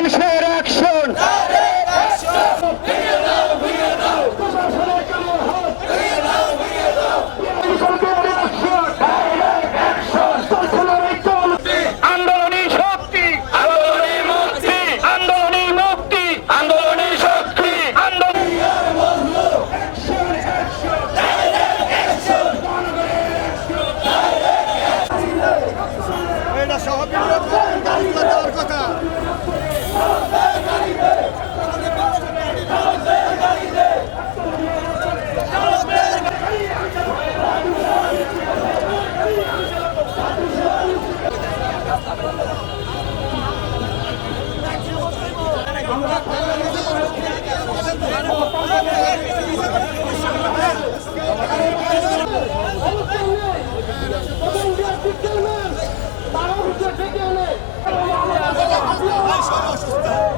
মানুষের অ্যাকশন আন্দোলনী শক্তি আন্দোলনী মুক্তি আন্দোলনী মুক্তি আন্দোলনী শক্তি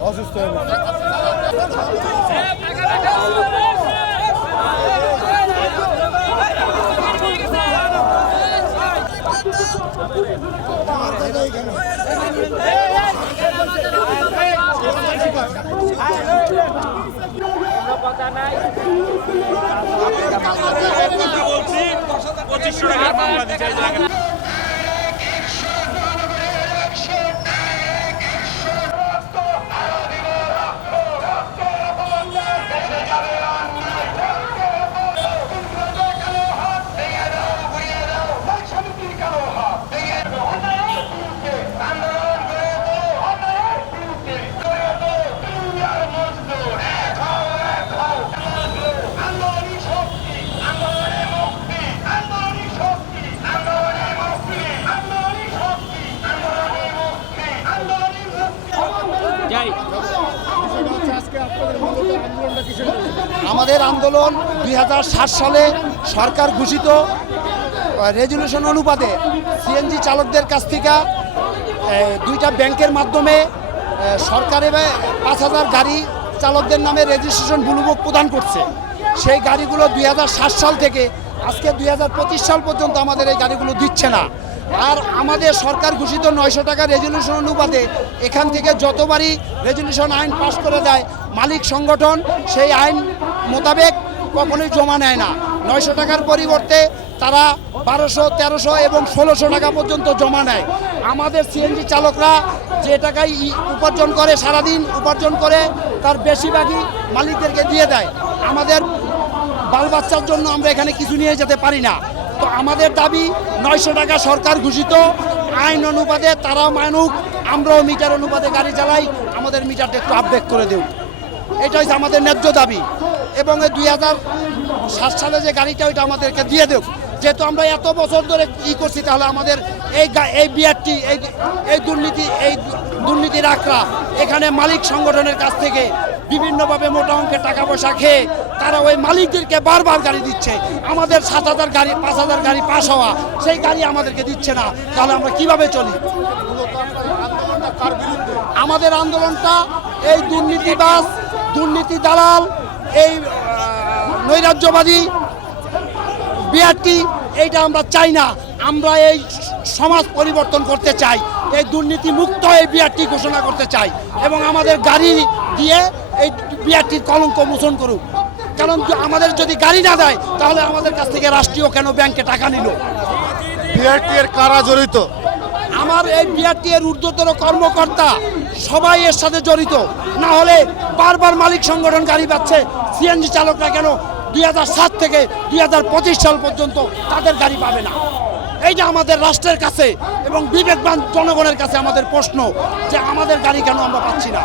অসুস্থ বলছি 2500 টাকার মামলা দিতে আমাদের আন্দোলন 2007 সালে সরকার ঘোষিত রেজুলেশন অনুপাতে সিএনজি চালকদের কাছ থেকে দুইটা ব্যাংকের মাধ্যমে সরকারে 5000 গাড়ি চালকদের নামে রেজিস্ট্রেশন ব্লুবুক প্রদান করছে। সেই গাড়িগুলো 2007 সাল থেকে আজকে 2025 সাল পর্যন্ত আমাদের এই গাড়িগুলো দিচ্ছে না। আর আমাদের সরকার ঘোষিত 900 টাকা রেজুলেশন অনুপাতে এখান থেকে যতবারই রেজুলেশন আইন পাশ করে দেয় মালিক সংগঠন সেই আইন মোতাবেক কখনোই জমা নেয় না। 900 টাকার পরিবর্তে তারা 1200, 1300 এবং 1600 টাকা পর্যন্ত জমা নেয়। আমাদের সিএনজি চালকরা যে টাকায় উপার্জন করে, সারাদিন উপার্জন করে, তার বেশিরভাগই মালিকদেরকে দিয়ে দেয়। আমাদের বাল বাচ্চার জন্য আমরা এখানে কিছু নিয়ে যেতে পারি না। তো আমাদের দাবি 900 টাকা সরকার ঘোষিত আইন অনুপাতে তারাও মানুক, আমরাও মিটার অনুপাতে গাড়ি চালাই, আমাদের মিটারটা একটু আপডেট করে দেব। এটাই আমাদের ন্যায্য দাবি। এবং এই 2007 সালে যে গাড়িটা ওইটা আমাদেরকে দিয়ে দেব। যেহেতু আমরা এত বছর ধরে করছি, তাহলে আমাদের এই বিআরটি এই দুর্নীতির আখড়া এখানে মালিক সংগঠনের কাছ থেকে বিভিন্নভাবে মোটা অঙ্কের টাকা পয়সা খেয়ে তারা ওই মালিকদেরকে বারবার গাড়ি দিচ্ছে। আমাদের 7000 গাড়ি 5000 গাড়ি পাস হওয়া সেই গাড়ি আমাদেরকে দিচ্ছে না। তাহলে আমরা কিভাবে চলি? আমাদের আন্দোলনটা এই দুর্নীতিবাজ, দুর্নীতি দালাল, এই নৈরাজ্যবাদী বিআরটি এইটা আমরা চাই না। আমরা এই সমাজ পরিবর্তন করতে চাই, এই দুর্নীতি মুক্ত এই বিআরটি ঘোষণা করতে চাই এবং আমাদের গাড়ি দিয়ে এই বিআরটির কলঙ্ক মোচন করুক। কারণ আমাদের যদি গাড়ি না দেয় তাহলে আমাদের কাছ থেকে রাষ্ট্রীয় কেন ব্যাংকে টাকা নিল? বিআরটি এর কারা জড়িত? আমার এই বিআরটি এর ঊর্ধ্বতন কর্মকর্তা সবাই এর সাথে জড়িত। না হলে বারবার মালিক সংগঠন গাড়ি পাচ্ছে, সিএনজি চালকরা কেন 2007 থেকে 2025 সাল পর্যন্ত তাদের গাড়ি পাবে না? এইটা আমাদের রাষ্ট্রের কাছে এবং বিবেকবান জনগণের কাছে আমাদের প্রশ্ন যে আমাদের গাড়ি কেন আমরা পাচ্ছি না।